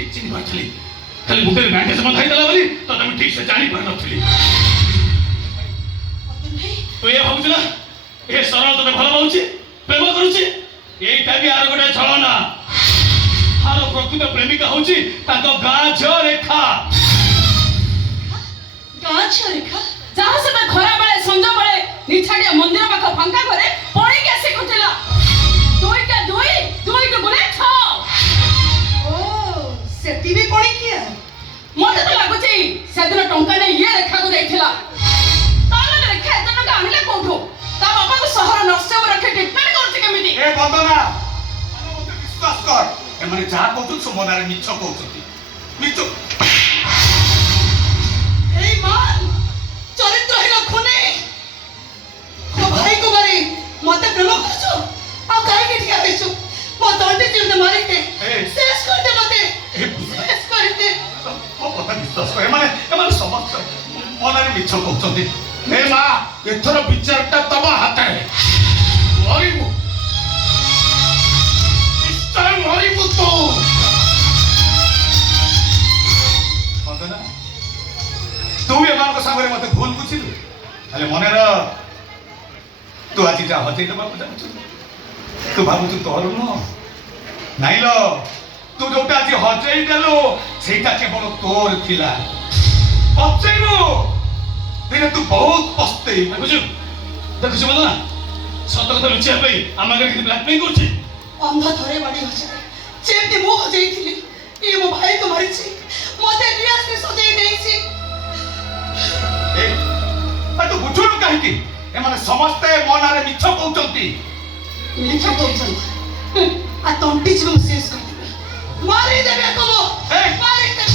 ठीक चिन्ह पाइली खाली मुझे बैंडेज बंधाई देला बोली तो तुम ठीक से जानी पार नथली तो ये भाବୁछ ना ए सरल तते भल पाउछि प्रेम करूछि एइटा भी आर गोटे छलना हार प्रकृत प्रेमिका होछि ताको गाछ रेखा जहाँ से खरा बेले संजा बेले निछाड़िया मंदिर पाख फांका घरे पड़ी के आसे खुथिला दुई के दुई दुई के गुने छ ओ सेती भी पड़ी किया मते तो लागुची सेदिन टंका ने ये रेखा को देथिला ताले रेखा एते टंका आनिले कोठो ता बापा को शहर नष्ट रखे ट्रीटमेंट करछि केमिति ए बंदना मते विश्वास कर ए माने जा कहू सो मनारे मिछ कहउछथि मिछ ए मान चरित्रहीन खुनी को भाई को मारी मते प्रेम करछो आ काहे के ठिया होइछो मो तंटे जीवन मारी के शेष कर दे मते शेष कर दे ओ पता विश्वास कर ए माने समस्त मनारे मिछ कहउछथि ए मा एथर विचारटा तम हाथे मरिबु निश्चय मरिबु तो बंदना तू एमान को सामने मते भूल बुझिलु खाली मनेर तू आज जा हजै दबा चाहछु तू भाबु तू तोर न नाइल तू जोटा आज हजै देलु सेटा केवल तोर थिला पछैबु दिने तू बहुत पछतै बुझु देखछु बंदना सत कथा लुचिया पई आमागे कि ब्लैकमेल करछि अंधा धरे बाड़ी हो जाए जेते मो हो जाईथिली ए मो भाई को मारिछि मते रियास ने सजाई देइछि ए तू बुझुनु काहे कि ए माने समस्ते मनारे मिछ कहउचंती लिखा तो चल आ तंटी जीवन शेष कर देबे मारी देबे को ए मारी दे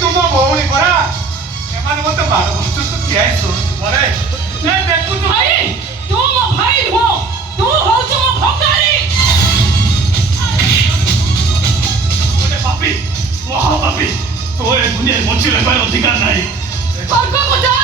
तुम भौणी परा एमान मते मार बच्चो तो क्या है सुन परे ले देखु तू भाई तू मो भाई हो तू हो जो मो भंगारी ओले पापी महा पापी तोरे दुनिया मोची रहबार अधिकार नाही स्वर्ग को जा